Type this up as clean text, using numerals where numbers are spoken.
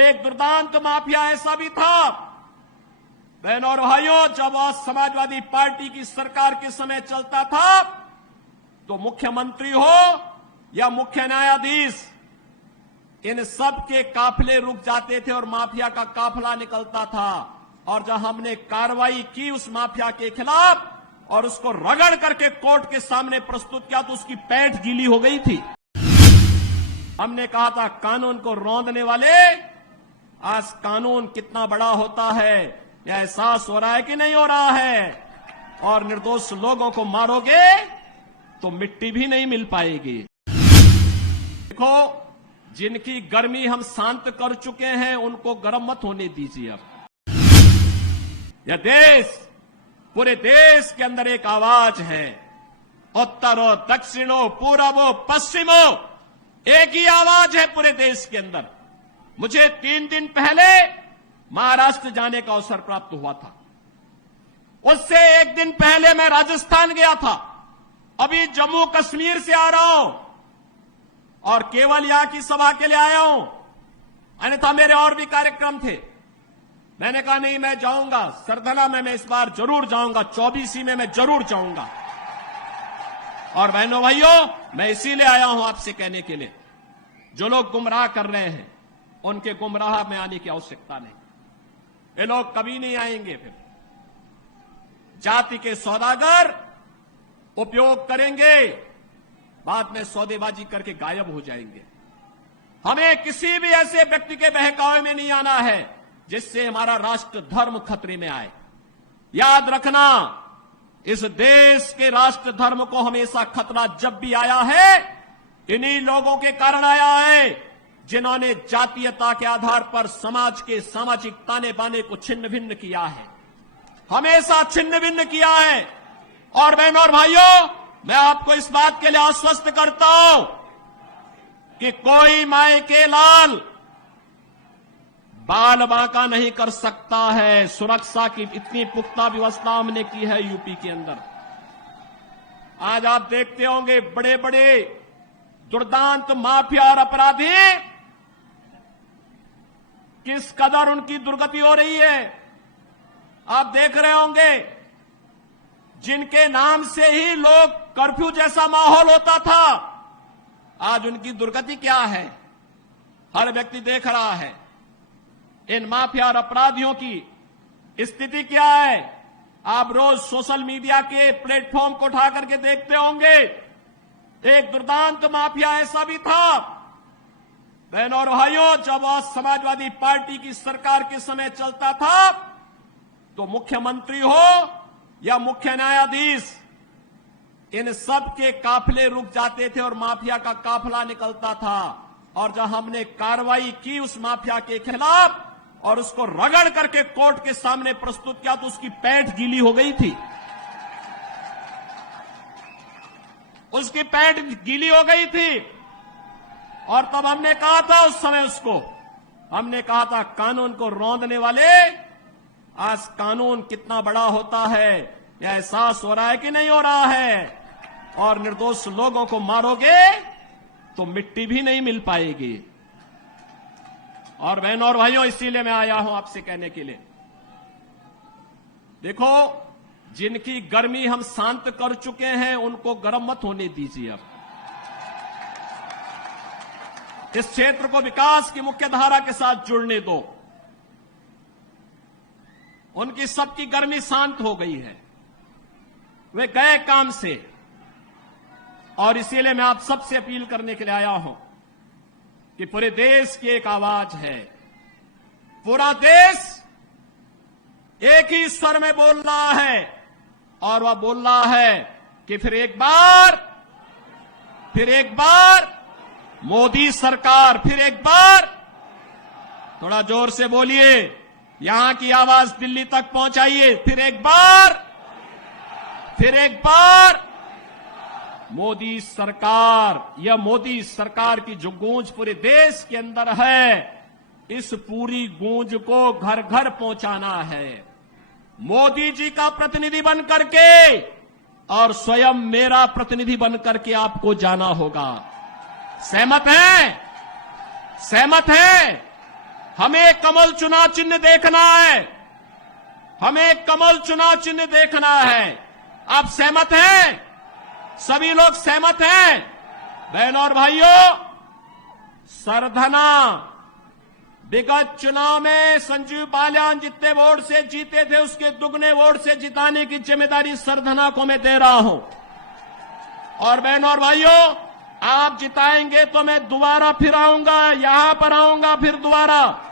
एक दुर्दांत माफिया ऐसा भी था। बहनों और भाइयों, जब समाजवादी पार्टी की सरकार के समय चलता था तो मुख्यमंत्री हो या मुख्य न्यायाधीश, इन सब के काफिले रुक जाते थे और माफिया का काफिला निकलता था। और जब हमने कार्रवाई की उस माफिया के खिलाफ और उसको रगड़ करके कोर्ट के सामने प्रस्तुत किया तो उसकी पैंट गीली हो गई थी। हमने कहा था कानून को रौंदने वाले, आज कानून कितना बड़ा होता है यह एहसास हो रहा है कि नहीं हो रहा है। और निर्दोष लोगों को मारोगे तो मिट्टी भी नहीं मिल पाएगी। देखो, जिनकी गर्मी हम शांत कर चुके हैं उनको गर्म मत होने दीजिए। अब यह देश, पूरे देश के अंदर एक आवाज है, उत्तरो दक्षिणो पूर्वो पश्चिमो, एक ही आवाज है पूरे देश के अंदर। मुझे 3 दिन पहले महाराष्ट्र जाने का अवसर प्राप्त हुआ था। उससे 1 दिन पहले मैं राजस्थान गया था। अभी जम्मू कश्मीर से आ रहा हूं और केवल यहां की सभा के लिए आया हूं, अन्यथा मेरे और भी कार्यक्रम थे। मैंने कहा नहीं, मैं जाऊंगा सरधना में, मैं इस बार जरूर जाऊंगा, 24 में मैं जरूर जाऊंगा। और बहनों भाइयों, मैं इसीलिए आया हूं आपसे कहने के लिए, जो लोग गुमराह कर रहे हैं उनके गुमराह में आने की आवश्यकता नहीं। ये लोग कभी नहीं आएंगे। फिर जाति के सौदागर उपयोग करेंगे, बाद में सौदेबाजी करके गायब हो जाएंगे। हमें किसी भी ऐसे व्यक्ति के बहकावे में नहीं आना है जिससे हमारा राष्ट्र धर्म खतरे में आए। याद रखना, इस देश के राष्ट्र धर्म को हमेशा खतरा जब भी आया है इन्हीं लोगों के कारण आया है, जिन्होंने जातीयता के आधार पर समाज के सामाजिक ताने बाने को छिन्न भिन्न किया है, हमेशा छिन्न भिन्न किया है। और बहनों और भाइयों, मैं आपको इस बात के लिए आश्वस्त करता हूं कि कोई माय के लाल बाल बांका नहीं कर सकता है। सुरक्षा की इतनी पुख्ता व्यवस्था हमने की है यूपी के अंदर। आज आप देखते होंगे बड़े बड़े दुर्दांत माफिया और अपराधी किस कदर उनकी दुर्गति हो रही है। आप देख रहे होंगे, जिनके नाम से ही लोग कर्फ्यू जैसा माहौल होता था, आज उनकी दुर्गति क्या है हर व्यक्ति देख रहा है। इन माफिया और अपराधियों की स्थिति क्या है आप रोज सोशल मीडिया के प्लेटफॉर्म को उठा करके देखते होंगे। एक दुर्दांत माफिया ऐसा भी था। बहनों और भाइयों, जब समाजवादी पार्टी की सरकार के समय चलता था तो मुख्यमंत्री हो या मुख्य न्यायाधीश, इन सब के काफिले रुक जाते थे और माफिया का काफिला निकलता था। और जब हमने कार्रवाई की उस माफिया के खिलाफ और उसको रगड़ करके कोर्ट के सामने प्रस्तुत किया तो उसकी पैंट गीली हो गई थी। उसकी पैंट गीली हो गई थी। और तब हमने कहा था, उस समय उसको हमने कहा था कानून को रौंदने वाले, आज कानून कितना बड़ा होता है यह एहसास हो रहा है कि नहीं हो रहा है। और निर्दोष लोगों को मारोगे तो मिट्टी भी नहीं मिल पाएगी। और बहनों और भाइयों, इसीलिए मैं आया हूं आपसे कहने के लिए, देखो, जिनकी गर्मी हम शांत कर चुके हैं उनको गर्म मत होने दीजिए। अब इस क्षेत्र को विकास की मुख्य धारा के साथ जुड़ने दो। उनकी सबकी गर्मी शांत हो गई है, वे गए काम से। और इसीलिए मैं आप सबसे अपील करने के लिए आया हूं कि पूरे देश की एक आवाज है, पूरा देश एक ही स्वर में बोल रहा है। और वह बोल रहा है कि फिर एक बार मोदी सरकार, फिर एक बार, थोड़ा जोर से बोलिए, यहां की आवाज दिल्ली तक पहुंचाइए। फिर एक बार मोदी सरकार, यह मोदी सरकार की जो गूंज पूरे देश के अंदर है, इस पूरी गूंज को घर घर पहुंचाना है। मोदी जी का प्रतिनिधि बन करके और स्वयं मेरा प्रतिनिधि बन करके आपको जाना होगा। सहमत हैं? हमें कमल चुनाव चिन्ह देखना है, हमें कमल चुनाव चिन्ह देखना है। आप सहमत हैं? सभी लोग सहमत हैं? बहनों और भाइयों, सरधना विगत चुनाव में संजीव बालियान जितने वोट से जीते थे उसके दुगने वोट से जिताने की जिम्मेदारी सरधना को मैं दे रहा हूं। और बहनों और भाइयों, आप जिताएंगे तो मैं दोबारा फिर आऊंगा, यहां पर आऊंगा फिर दोबारा।